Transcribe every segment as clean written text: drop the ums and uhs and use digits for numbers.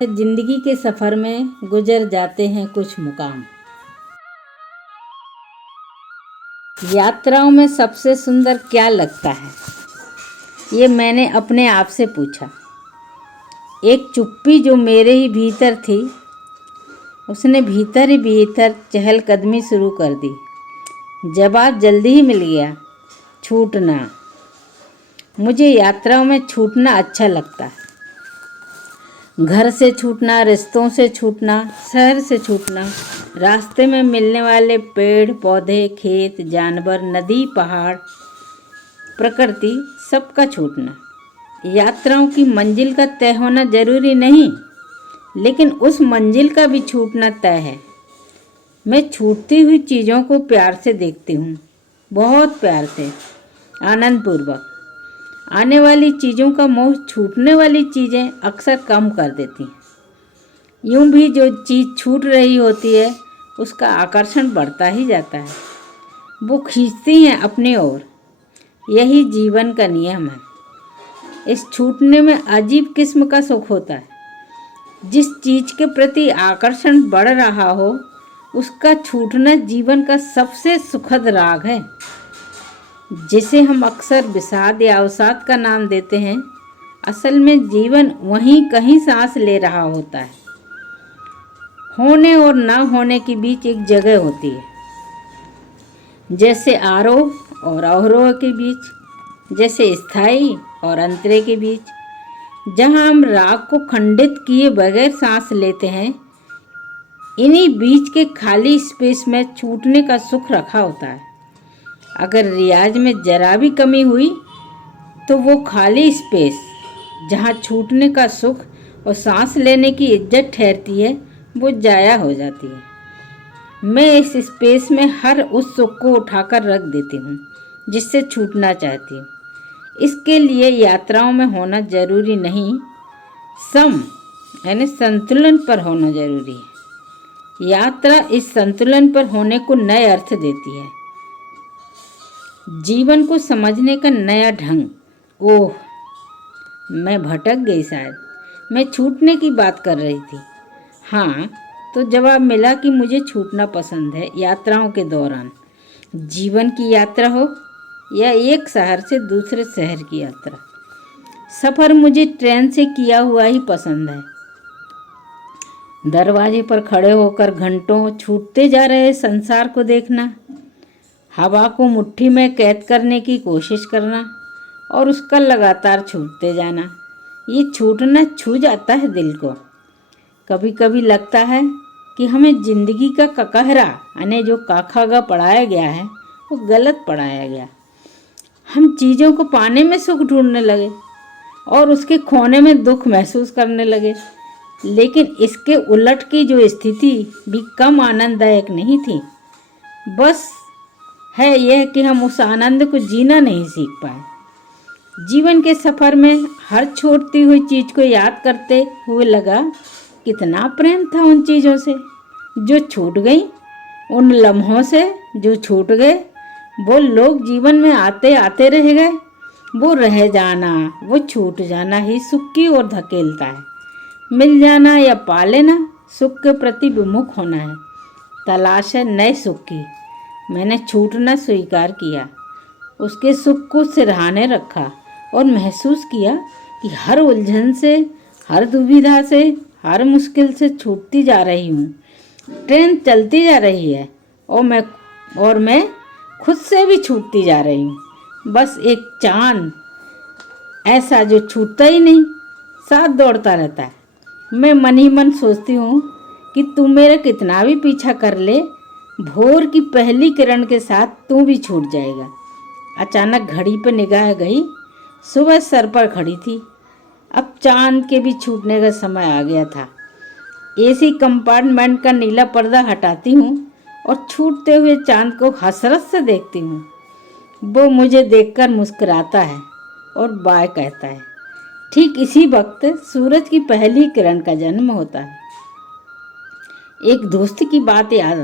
जिंदगी के सफ़र में गुजर जाते हैं कुछ मुकाम। यात्राओं में सबसे सुंदर क्या लगता है, ये मैंने अपने आप से पूछा। एक चुप्पी जो मेरे ही भीतर थी, उसने भीतर ही भीतर चहलकदमी शुरू कर दी। जवाब जल्दी ही मिल गया, छूटना। मुझे यात्राओं में छूटना अच्छा लगता है। घर से छूटना, रिश्तों से छूटना, शहर से छूटना, रास्ते में मिलने वाले पेड़ पौधे, खेत, जानवर, नदी, पहाड़, प्रकृति, सबका छूटना। यात्राओं की मंजिल का तय होना जरूरी नहीं, लेकिन उस मंजिल का भी छूटना तय है। मैं छूटती हुई चीज़ों को प्यार से देखती हूँ, बहुत प्यार से, आनंदपूर्वक। आने वाली चीज़ों का मोह छूटने वाली चीज़ें अक्सर कम कर देती हैं। यूं भी जो चीज़ छूट रही होती है, उसका आकर्षण बढ़ता ही जाता है। वो खींचती हैं अपनी ओर। यही जीवन का नियम है। इस छूटने में अजीब किस्म का सुख होता है। जिस चीज़ के प्रति आकर्षण बढ़ रहा हो, उसका छूटना जीवन का सबसे सुखद राग है, जिसे हम अक्सर विषाद या अवसाद का नाम देते हैं। असल में जीवन वहीं कहीं सांस ले रहा होता है। होने और ना होने के बीच एक जगह होती है, जैसे आरोह और अवरोह के बीच, जैसे स्थायी और अंतरे के बीच, जहां हम राग को खंडित किए बगैर सांस लेते हैं। इन्हीं बीच के खाली स्पेस में छूटने का सुख रखा होता है। अगर रियाज में जरा भी कमी हुई, तो वो खाली स्पेस जहाँ छूटने का सुख और सांस लेने की इज्जत ठहरती है, वो जाया हो जाती है। मैं इस स्पेस में हर उस सुख को उठाकर रख देती हूँ जिससे छूटना चाहती हूँ। इसके लिए यात्राओं में होना जरूरी नहीं, यानी संतुलन पर होना जरूरी है। यात्रा इस संतुलन पर होने को नए अर्थ देती है, जीवन को समझने का नया ढंग। ओह, मैं भटक गई शायद। मैं छूटने की बात कर रही थी। हाँ, तो जवाब मिला कि मुझे छूटना पसंद है। यात्राओं के दौरान, जीवन की यात्रा हो या एक शहर से दूसरे शहर की यात्रा, सफ़र मुझे ट्रेन से किया हुआ ही पसंद है। दरवाजे पर खड़े होकर घंटों छूटते जा रहे संसार को देखना, हवा को मुट्ठी में कैद करने की कोशिश करना और उसका लगातार छूटते जाना। ये छूटना छू जाता है दिल को। कभी कभी लगता है कि हमें जिंदगी का ककहरा, यानी जो काखागा पढ़ाया गया है, वो गलत पढ़ाया गया। हम चीज़ों को पाने में सुख ढूंढने लगे और उसके खोने में दुख महसूस करने लगे। लेकिन इसके उलट की जो स्थिति भी कम आनंददायक नहीं थी। बस है यह कि हम उस आनंद को जीना नहीं सीख पाए। जीवन के सफ़र में हर छूटती हुई चीज़ को याद करते हुए लगा, कितना प्रेम था उन चीज़ों से जो छूट गई, उन लम्हों से जो छूट गए। वो लोग जीवन में आते आते रह गए। वो रह जाना, वो छूट जाना ही सुख की ओर धकेलता है। मिल जाना या पा लेना सुख के प्रति विमुख होना है। तलाश है नए सुख की। मैंने छूटना स्वीकार किया, उसके सुख को सिरहाने रखा और महसूस किया कि हर उलझन से, हर दुविधा से, हर मुश्किल से छूटती जा रही हूँ। ट्रेन चलती जा रही है और मैं खुद से भी छूटती जा रही हूँ। बस एक चांद ऐसा जो छूटता ही नहीं, साथ दौड़ता रहता है। मैं मन ही मन सोचती हूँ कि तू मेरा कितना भी पीछा कर ले, भोर की पहली किरण के साथ तू भी छूट जाएगा। अचानक घड़ी पर निगाह गई, सुबह सर पर खड़ी थी। अब चांद के भी छूटने का समय आ गया था। एसी कंपार्टमेंट का नीला पर्दा हटाती हूँ और छूटते हुए चांद को हसरत से देखती हूँ। वो मुझे देखकर मुस्कुराता है और बाय कहता है। ठीक इसी वक्त सूरज की पहली किरण का जन्म होता है। एक दोस्त की बात याद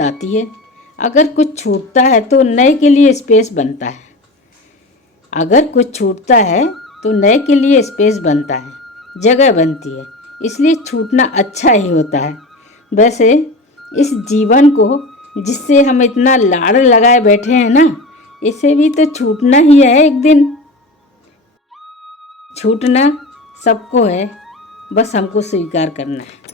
आती है। अगर कुछ छूटता है तो नए के लिए स्पेस बनता है। अगर कुछ छूटता है तो नए के लिए स्पेस बनता है, जगह बनती है। इसलिए छूटना अच्छा ही होता है। वैसे इस जीवन को जिससे हम इतना लाड़ लगाए बैठे हैं ना, इसे भी तो छूटना ही है एक दिन। छूटना सबको है, बस हमको स्वीकार करना है।